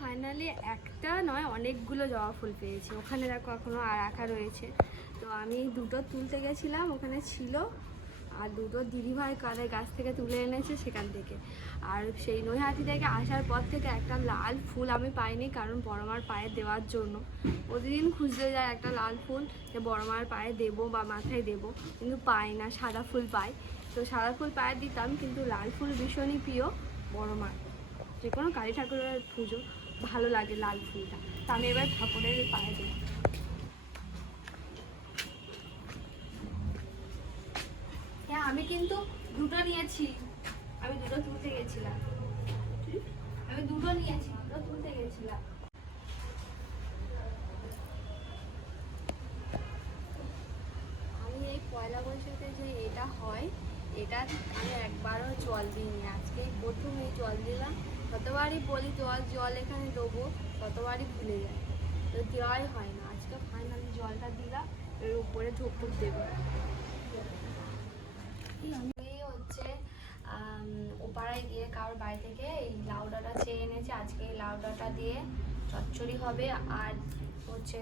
Finally একটা নয়, অনেকগুলো জবা ফুল পেয়েছি। ওখানে দেখো এখনও আর রাখা রয়েছে। তো আমি দুটো তুলতে গেছিলাম, ওখানে ছিল। আর দুটো দিদিভাই কাদের গাছ থেকে তুলে এনেছে সেখান থেকে। আর সেই নৈহাটি থেকে আসার পর থেকে একটা লাল ফুল আমি পাইনি, কারণ বড়মার পায়ে দেওয়ার জন্য। প্রতিদিন খুঁজতে যায় একটা লাল ফুল যে বড়মার পায়ে দেবো বা মাথায় দেবো, কিন্তু পাই না, সাদা ফুল পাই। তো সাদা ফুল পায়ে দিতাম, কিন্তু লাল ফুল ভীষণই প্রিয় বড়মার। যে কোনো কালী ঠাকুরের পুজো ভালো লাগে লাল ফুলটা। তা আমি এবার ঠাকুরের পায়ে দেবো। হ্যাঁ আমি কিন্তু দুটো নিয়েছি। আমি দুটো তুলতে গেছিলাম। আমি দুটো নিয়েছি, দুটো তুলতে গেছিলাম। আমি এই পয়লা বৈশাখে যে এটা হয়, এটা আমি একবারও জল দিইনি। আজকে প্রথম এই জল দিলাম। কতবারই বলি, জল জল এখানে দেবো ততবারই ভুলে যাই। তো দেওয়াই হয় না। আজকে ফাইনালি জলটা দিলাম, এর উপরে ধূপ দেবো। হচ্ছে ওপাড়ায় গিয়ে কারোর বাড়ি থেকে এই লাউ ডাঁটা চেয়ে এনেছি। আজকে এই লাউ ডাঁটা দিয়ে চচ্চড়ি হবে আর হচ্ছে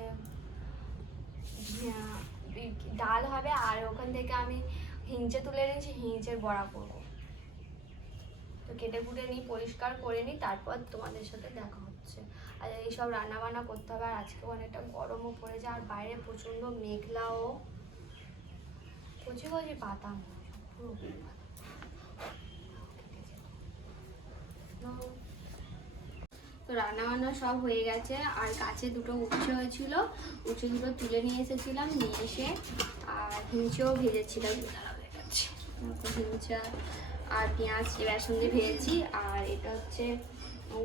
ডাল হবে। আর ওখান থেকে আমি হিঞ্চে তুলে এনেছি হিঞ্চের বড়া করব। তো কেটে কুটে নিই পরিষ্কার করে নিই তারপর তোমাদের সাথে দেখা হচ্ছে। আর এইসব রান্না বান্না করতে হবে আর আজকে অনেকটা গরমও পড়েছে আর বাইরে প্রচণ্ড মেঘলাও। কচি কচি পাতা পুরো তো রান্না বান্না সব হয়ে গেছে আর গাছে দুটো উচ্ছে হয়েছিল উচ্ছে দুটো তুলে নিয়ে এসেছিলাম নিয়ে এসে আর হিঞ্চেও ভেজেছিলাম। হিঞ্চা আর পেঁয়াজ বেসন দিয়ে ভেজেছি। আর এটা হচ্ছে,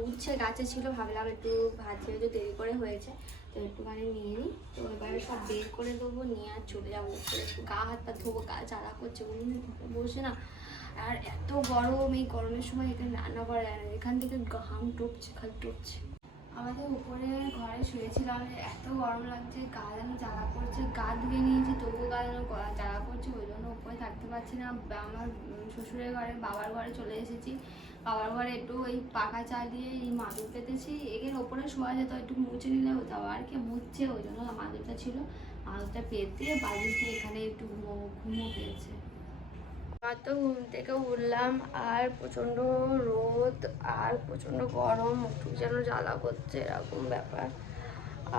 উচ্ছে গাছে ছিল, ভাবলাম একটু ভাত যেহেতু দেরি করে হয়েছে, তো একটুখানি নিয়ে নিই। তো এবারে সব বের করে দেবো, নিয়ে আর চলে যাব। একটু গা হাত পা ধোবো, গা জ্বালা করছে বসে না। আর এত গরম, এই গরমের সময় এখানে রান্না করা যায় না। এখান থেকে ঘাম টপছে, খালি টপছে। আমাদের উপরে ঘরে শুয়েছিলাম এত গরম লাগছে, গা যেন জ্বালা করছে, গা ধুয়ে নিয়েছি, তবুও গা যেন জ্বালা করছে, ওই জন্য উপরে থাকতে পারছি না। আমার শ্বশুরের ঘরে, বাবার ঘরে চলে এসেছি। বাবার ঘরে একটু ওই পাখা চালিয়ে এই মাদুর পেতেছি। এগের ওপরে শোয়া যেত, একটু মুছে নিলে হতো আর কি মুছছে, ওই জন্য মাদুরটা ছিল। মাদুরটা পেতে বালিশ দিয়ে এখানে একটু ঘুমো ঘুমো পেয়েছে। তো ঘুম থেকে উঠলাম, আর প্রচণ্ড রোদ। আর প্রচণ্ড গরম একটু যেন জ্বালা করছে, এরকম ব্যাপার।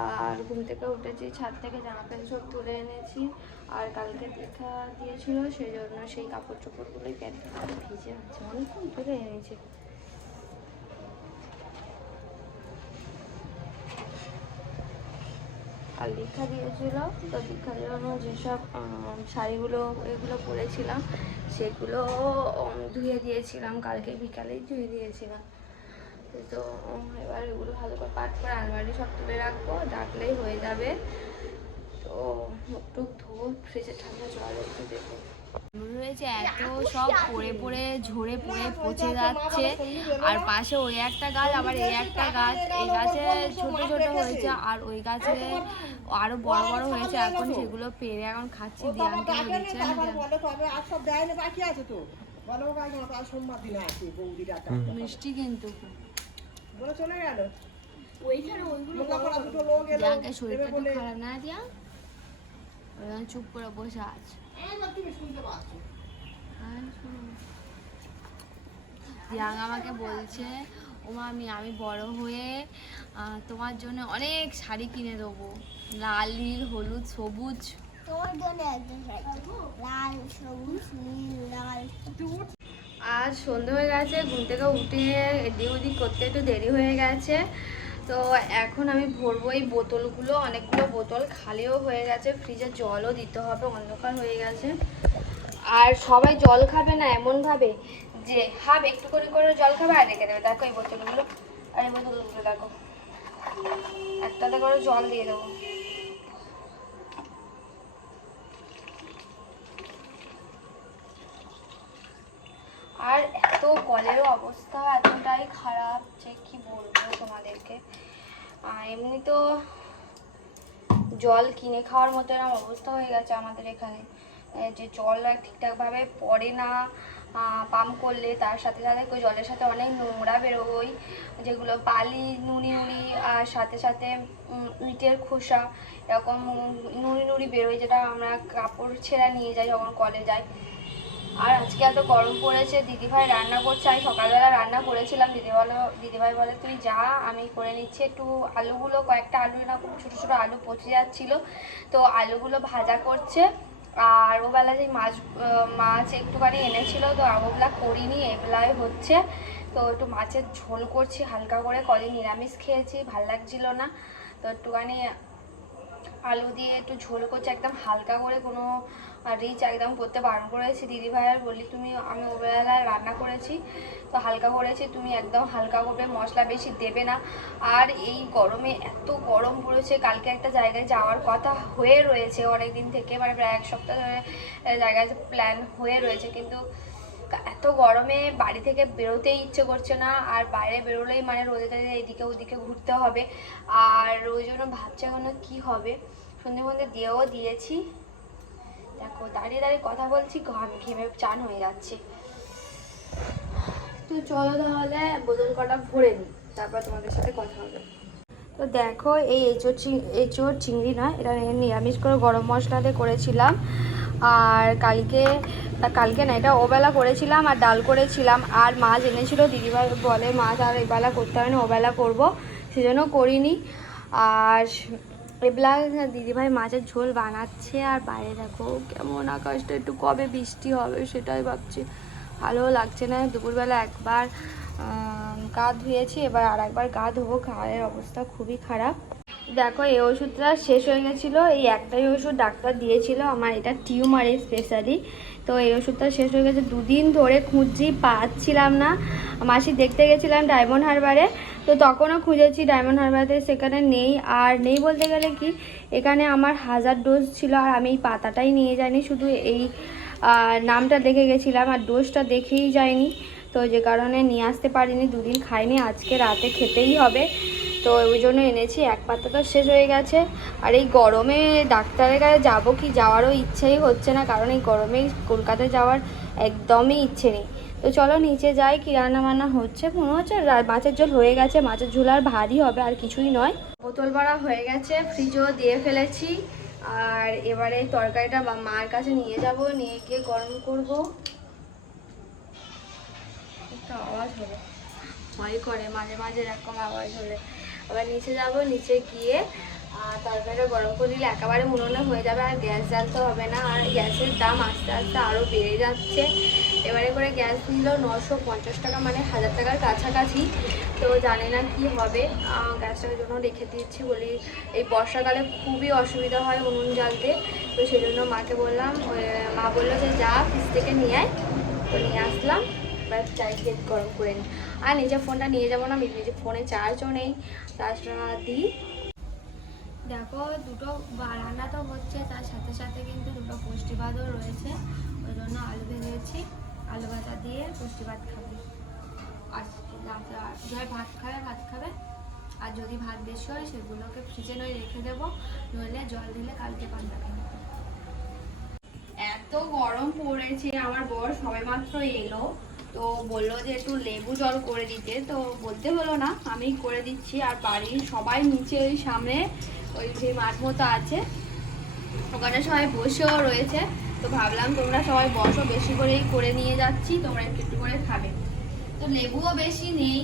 আর ঘুম থেকে উঠেছি, ছাদ থেকে জামা প্যান্ট সব তুলে এনেছি। আর কালকে দেখা দিয়েছিল, সেই জন্য সেই কাপড় চোপড়গুলোই প্যান্ট ভিজে আছে অনেকক্ষণ ধরে এনেছি। আর দীক্ষা দিয়েছিল, তো দীক্ষার জন্য যেসব শাড়িগুলো, এগুলো পরেছিলাম। সেগুলো ধুয়ে দিয়েছিলাম, কালকে বিকালেই ধুয়ে দিয়েছিলাম। তো এবার এগুলো ভালো করে পাট করে আলমারি সব তুলে রাখব ডাকলেই হয়ে যাবে। তো মুখ টুক ধোবো ফ্রিজে ঠান্ডা জল একটু দেবো। রয়েছে এত সব পড়ে পড়ে ঝরে পড়ে পচে যাচ্ছে। আর পাশে ওই একটা গাছ আবার এই একটা গাছ এই গাছে ছোট ছোট হয়েছে আর ওই গাছে আরও বড় বড় হয়েছে। এখন সেগুলো পেরে এখন খাচ্ছি দিয়ে মিষ্টি কিন্তু। চলে গেল? ওইখানে ওইগুলো শরীরটা খারাপ না দিয়া চুপ করে বসে আছে। "এই তুমি শুনতে পাচ্ছ। রিয়াং আমাকে বলছে ওমা আমি আমি বড় হয়ে তোমার জন্য অনেক শাড়ি কিনে দেবো। লাল নীল হলুদ সবুজ। তোমার জন্য লাল সবুজ নীল লাল। আর সন্ধে হয়ে গেছে ঘুম থেকে উঠে এদিক ওদিক করতে একটু দেরি হয়ে গেছে। তো এখন আমি ভরবো এই বোতলগুলো। অনেকগুলো বোতল খালিও হয়ে গেছে ফ্রিজে জলও দিতে হবে, অন্ধকার হয়ে গেছে। আর সবাই জল খাবে না এমনভাবে যে খাবে একটু করে করে জল খাবে, আর রেখে দেবে। দেখো এই বোতলগুলো, আর এই বোতলগুলো দেখো। একটাতে করে জল দিয়ে দেবো আর এত কলের অবস্থা এতটাই খারাপ যে কি বলব তোমাদেরকে। এমনি তো জল কিনে খাওয়ার মতো এরকম অবস্থা হয়ে গেছে আমাদের এখানে। যে জল আর ঠিকঠাকভাবে পড়ে না পাম্প করলে তার সাথে সাথে ওই জলের সাথে অনেক নোংরা বেরোয়, যেগুলো বালি, নুনি নুনি, আর সাথে সাথে ইটের খোসা, এরকম নুনি নুনি বেরোয় যেটা আমরা কাপড় ছেঁড়া নিয়ে যাই যখন কলে যাই। আর আজকে এত গরম পড়েছে, দিদিভাই রান্না করছে, আমি সকালবেলা রান্না করেছিলাম। দিদি বলো দিদিভাই বলে, তুই যা, আমি করে নিচ্ছি। একটু আলুগুলো, কয়েকটা আলু না, খুব ছোটো ছোটো আলু পচে যাচ্ছিল। তো আলুগুলো ভাজা করছে। আর ওবেলা যে মাছ মাছ একটুখানি এনেছিল, তো ওগুলা করিনি, এবেলায় হচ্ছে। তো একটু মাছের ঝোল করছি, হালকা করে কদিন নিরামিষ খেয়েছি, ভালো লাগছিল না। তো একটুখানি আলু দিয়ে একটু ঝোল করছে, একদম হালকা করে কোনো রিচ একদম করতে বারণ করেছি। দিদি ভাই আর বললি, তুমি, আমি ওবেলায় রান্না করেছি, তো হালকা করেছি, তুমি একদম হালকা করবে মশলা বেশি দেবে না। আর এই গরমে এত গরম পড়েছে, কালকে একটা জায়গায় যাওয়ার কথা হয়ে রয়েছে অনেক দিন থেকে মানে প্রায় এক সপ্তাহ ধরে জায়গায় প্ল্যান হয়ে রয়েছে, কিন্তু এত গরমে বাড়ি থেকে বেরোতেই ইচ্ছে করছে না, আর বাইরে বেরোলেই মানে রোদে রোদে এদিকে ওদিকে ঘুরতে হবে। আর ওই জন্য ভাবছি এখনও কী হবে। সন্ধে মধ্যে দিয়েও দিয়েছি। দেখো, দাঁড়িয়ে দাঁড়িয়ে কথা বলছি ঘাম ঘেমে চান হয়ে যাচ্ছে। তো চলো তাহলে বোতল কটা ভরে নিই তারপর তোমাদের সাথে কথা হবে। তো দেখো, এই এঁচোর এঁচোর চিংড়ি নয় এটা নিরামিষ করে গরম মশলা দিয়ে করেছিলাম। আর কালকে কালকে না, এটা ওবেলা করেছিলাম আর ডাল করেছিলাম। আর মাছ এনেছিল দিদিভাই বলে মাছ আর এবেলা করতে হয় না, ওবেলা করব। সেজন্য করিনি। আর এবেলা দিদিভাই মাছের ঝোল বানাচ্ছে আর বাইরে দেখো কেমন আকাশটা, একটু কবে বৃষ্টি হবে সেটাই ভাবছি। ভালো লাগছে না, দুপুরবেলা একবার গা ধুয়েছি, এবার আর একবার গা ধোবো গায়ের অবস্থা খুবই খারাপ। দেখো, এই ওষুধটা শেষ হয়ে গেছিল। এই একটাই ওষুধ ডাক্তার দিয়েছিল, আমার এটা টিউমারের স্পেশালি। তো এই ওষুধটা শেষ হয়ে গেছে। দুদিন ধরে খুঁজছি, পাচ্ছিলাম না। মাসি দেখতে গেছিলাম ডায়মন্ড হারবারে। তো তখনও খুঁজেছি, ডায়মন্ড হারবারে সেখানে নেই। আর নেই বলতে গেলে কি, এখানে আমার হাজার ডোজ ছিল আর আমি এই পাতাটাই নিয়ে যাইনি। শুধু এই নামটা দেখে গেছিলাম আর ডোজটা দেখেই যায়নি তো যে কারণে নিয়ে আসতে পারিনি, দুদিন খাইনি। আজকে রাতে খেতেই হবে। তো ওই জন্য এনেছি। এক পাতা তো শেষ হয়ে গেছে। আর এই গরমে ডাক্তারের কাছে যাব কি যাওয়ারও ইচ্ছেই হচ্ছে না, কারণ এই গরমে কলকাতায় যাওয়ার একদমই ইচ্ছে নেই। তো চলো নিচে যাই, কি রান্না বান্না হচ্ছে? মনে হচ্ছে মাছের ঝোল হয়ে গেছে। মাছের ঝোল আর ভারী হবে, আর কিছুই নয়। বোতল ভরা হয়ে গেছে, ফ্রিজও দিয়ে ফেলেছি। আর এবারে তরকারিটা মার কাছে নিয়ে যাব, নিয়ে গিয়ে গরম করব। আওয়াজ হলো। ভয় করে, মাঝে মাঝে এরকম আওয়াজ হলে। আবার নিচে যাব, নিচে গিয়ে তরকারিটা গরম করে দিলে একেবারে উনুনে হয়ে যাবে আর গ্যাস জ্বালতে হবে না। আর গ্যাসের দাম আস্তে আস্তে আরও বেড়ে যাচ্ছে। এবারে করে গ্যাস নিল নশো পঞ্চাশ টাকা মানে হাজার টাকার কাছাকাছি। তো জানি না কি হবে। গ্যাসটার জন্য রেখে দিচ্ছি বলি, এই বর্ষাকালে খুবই অসুবিধা হয় উনুন জ্বালতে। তো সেই জন্য মাকে বললাম মা বলল যে যা, ফ্রিজ থেকে নিয়ে আয়। তো নিয়ে আসলাম। এবার চাই গরম করে নিই আর নিজের ফোনটা নিয়ে যাব না নিজের ফোনে চার্জও নেই তাছাড়া দিই দেখো দুটো রান্না তো হচ্ছে তার সাথে সাথে কিন্তু দুটো পুষ্টি ভাতও রয়েছে ওই জন্য আলু ভেজেছি। আলু ভাজা দিয়ে পুষ্টি ভাত খাবে। আর যারা ভাত খাবে ভাত খাবে। আর যদি ভাত বেশি হয় সেগুলোকে ফ্রিজে নয় রেখে দেবো নইলে জল দিলে কালকে পান্তা খাবে। এত গরম পড়েছে আমার বর সবেমাত্র এলো। তো বলল যে একটু লেবু জল করে দিতে, তো বলতে হলো না, আমি করে দিচ্ছি। আর বাড়ির সবাই নিচে ওই সামনে ওই যে মাঠ মতো আছে, ওখানে সবাই বসেও রয়েছে। তো ভাবলাম তোমরা সবাই বসো, বেশি করেই করে নিয়ে যাচ্ছি, তোমরা একটু একটু করে খাবে। তো লেবুও বেশি নেই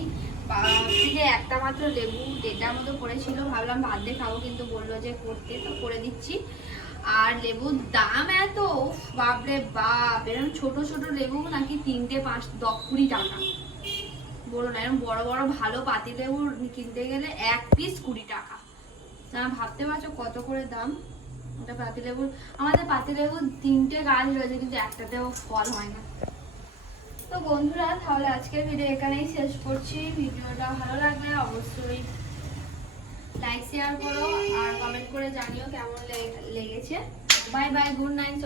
ফ্রিজে একটা মাত্র লেবু দেড়টার মতো পড়েছিল ভাবলাম ভাত দিয়ে খাব, কিন্তু বলল যে করতে, তো করে দিচ্ছি। আর লেবুর দাম এত? বাপরে বাপ এরকম ছোট ছোট লেবু নাকি তিনটে, পাঁচ, দশ, কুড়ি টাকা? বলো না এরকম বড় বড়, ভালো পাতি লেবু কিনতে গেলে এক পিস কুড়ি টাকা। না, ভাবতে পারছ কত করে দাম? ওটা পাতি লেবুর, আমাদের পাতি লেবুর তিনটে গাছ রয়েছে, কিন্তু একটাতেও ফল হয় না। তো বন্ধুরা, তাহলে আজকের ভিডিও এখানেই শেষ করছি। ভিডিওটা ভালো লাগলে অবশ্যই লাইক শেয়ার করো আর কমেন্ট করে জানিও কেমন লেগেছে। Bye bye good night